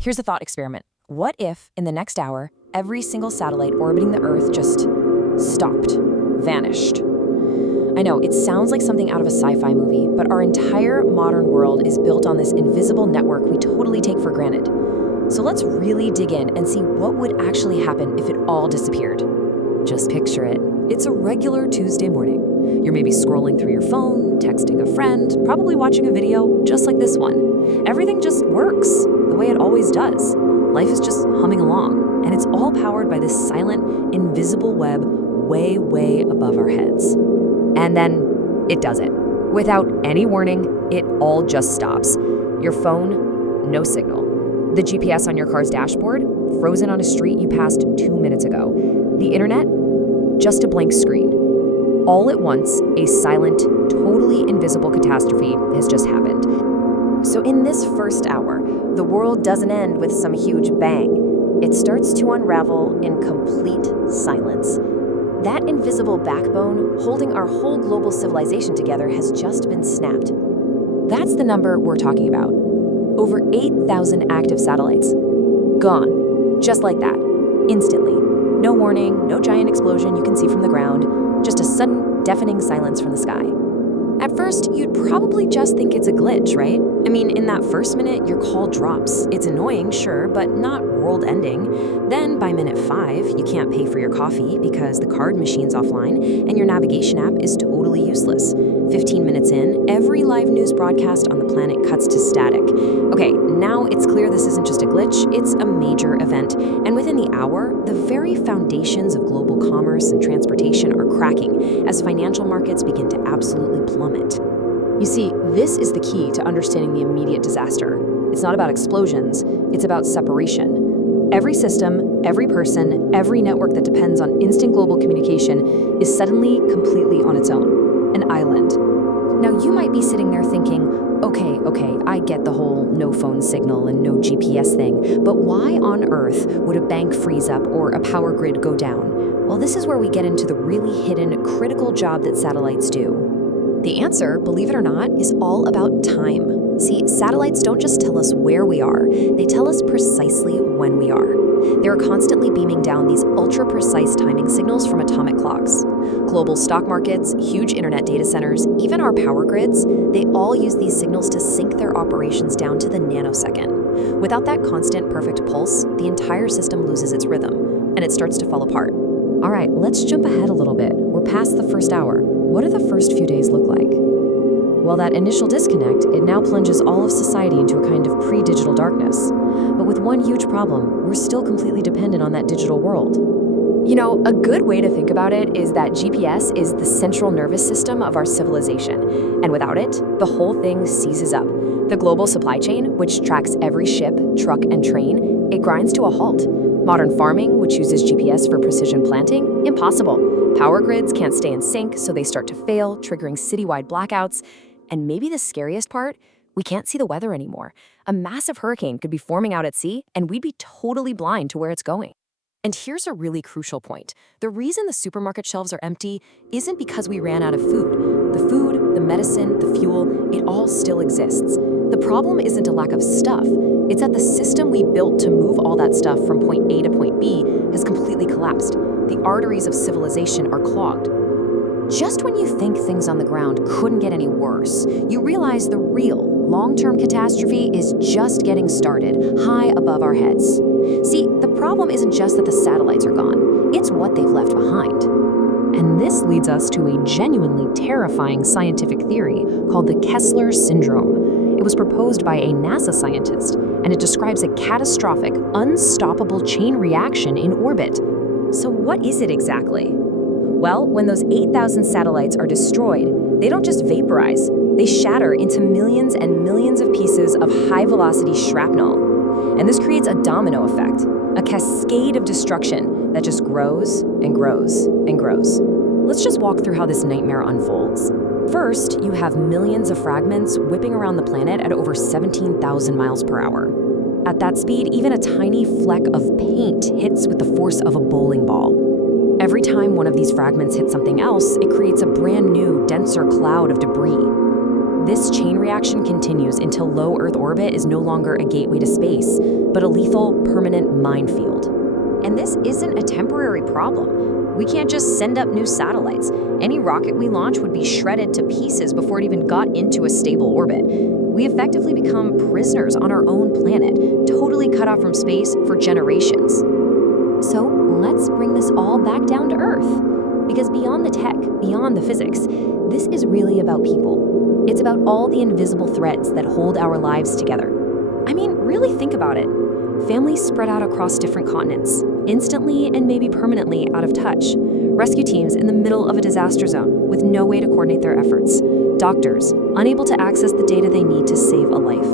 Here's a thought experiment. What if, in the next hour, every single satellite orbiting the Earth just stopped, vanished? I know, it sounds like something out of a sci-fi movie, but our entire modern world is built on this invisible network we totally take for granted. So let's really dig in and see what would actually happen if it all disappeared. Just picture it. It's a regular Tuesday morning. You're maybe scrolling through your phone, texting a friend, probably watching a video just like this one. Everything just works the way it always does. Life is just humming along, and it's all powered by this silent, invisible web way, way above our heads. And then it does it. Without any warning, it all just stops. Your phone, no signal. The GPS on your car's dashboard, frozen on a street you passed 2 minutes ago. The internet, just a blank screen. All at once, a silent, totally invisible catastrophe has just happened. So in this first hour, the world doesn't end with some huge bang. It starts to unravel in complete silence. That invisible backbone holding our whole global civilization together has just been snapped. That's the number we're talking about. Over 8,000 active satellites. Gone. Just like that. Instantly. No warning, no giant explosion you can see from the ground, just a sudden, deafening silence from the sky. At first, you'd probably just think it's a glitch, right? I mean, in that first minute, your call drops. It's annoying, sure, but not world-ending. Then, by minute 5, you can't pay for your coffee because the card machine's offline and your navigation app is totally useless. 15 minutes in, every live news broadcast on the planet cuts to static. Okay, now it's clear this isn't just a glitch, it's a major event. And within the hour, the very foundations of global commerce and transportation are cracking as financial markets begin to absolutely plummet. You see, this is the key to understanding the immediate disaster. It's not about explosions, it's about separation. Every system, every person, every network that depends on instant global communication is suddenly completely on its own, an island. Now you might be sitting there thinking, okay, I get the whole no phone signal and no GPS thing, but why on earth would a bank freeze up or a power grid go down? Well, this is where we get into the really hidden, critical job that satellites do. The answer, believe it or not, is all about time. See, satellites don't just tell us where we are, they tell us precisely when we are. They're constantly beaming down these ultra-precise timing signals from atomic clocks. Global stock markets, huge internet data centers, even our power grids, they all use these signals to sync their operations down to the nanosecond. Without that constant, perfect pulse, the entire system loses its rhythm, and it starts to fall apart. All right, let's jump ahead a little bit. We're past the first hour. What do the first few days look like? Well, that initial disconnect, it now plunges all of society into a kind of pre-digital darkness. But with one huge problem, we're still completely dependent on that digital world. You know, a good way to think about it is that GPS is the central nervous system of our civilization. And without it, the whole thing seizes up. The global supply chain, which tracks every ship, truck, and train, it grinds to a halt. Modern farming, which uses GPS for precision planting, impossible. Power grids can't stay in sync, so they start to fail, triggering citywide blackouts. And maybe the scariest part, we can't see the weather anymore. A massive hurricane could be forming out at sea, and we'd be totally blind to where it's going. And here's a really crucial point. The reason the supermarket shelves are empty isn't because we ran out of food. The food, the medicine, the fuel, it all still exists. The problem isn't a lack of stuff. It's that the system we built to move all that stuff from point A to point B has completely collapsed. The arteries of civilization are clogged. Just when you think things on the ground couldn't get any worse, you realize the real, long-term catastrophe is just getting started, high above our heads. See, the problem isn't just that the satellites are gone, it's what they've left behind. And this leads us to a genuinely terrifying scientific theory called the Kessler Syndrome. It was proposed by a NASA scientist, and it describes a catastrophic, unstoppable chain reaction in orbit. So what is it exactly? Well, when those 8,000 satellites are destroyed, they don't just vaporize, they shatter into millions and millions of pieces of high-velocity shrapnel. And this creates a domino effect, a cascade of destruction that just grows and grows and grows. Let's just walk through how this nightmare unfolds. First, you have millions of fragments whipping around the planet at over 17,000 miles per hour. At that speed, even a tiny fleck of paint hits with the force of a bowling ball. Every time one of these fragments hits something else, it creates a brand new, denser cloud of debris. This chain reaction continues until low Earth orbit is no longer a gateway to space, but a lethal, permanent minefield. And this isn't a temporary problem. We can't just send up new satellites. Any rocket we launch would be shredded to pieces before it even got into a stable orbit. We effectively become prisoners on our own planet, totally cut off from space for generations. So let's bring this all back down to Earth. Because beyond the tech, beyond the physics, this is really about people. It's about all the invisible threads that hold our lives together. I mean, really think about it. Families spread out across different continents, instantly and maybe permanently out of touch. Rescue teams in the middle of a disaster zone with no way to coordinate their efforts. Doctors unable to access the data they need to save a life.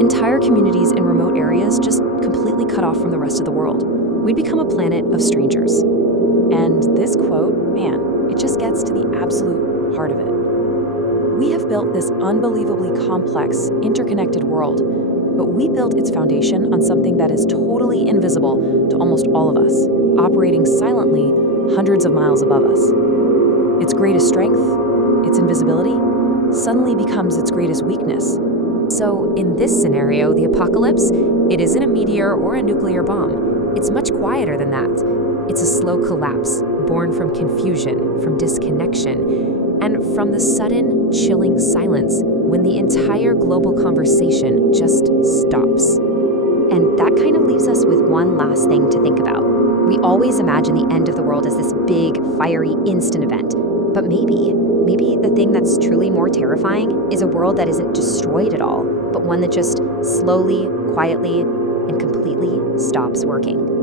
Entire communities in remote areas just completely cut off from the rest of the world. We'd become a planet of strangers. And this quote, man, it just gets to the absolute heart of it. We have built this unbelievably complex, interconnected world, but we built its foundation on something that is totally invisible to almost all of us, operating silently hundreds of miles above us. Its greatest strength, its invisibility, suddenly becomes its greatest weakness. So in this scenario, the apocalypse, it isn't a meteor or a nuclear bomb. It's much quieter than that. It's a slow collapse, born from confusion, from disconnection, and from the sudden, chilling silence when the entire global conversation just stops. And that kind of leaves us with one last thing to think about. We always imagine the end of the world as this big, fiery, instant event. But maybe the thing that's truly more terrifying is a world that isn't destroyed at all, but one that just slowly, quietly, and completely stops working.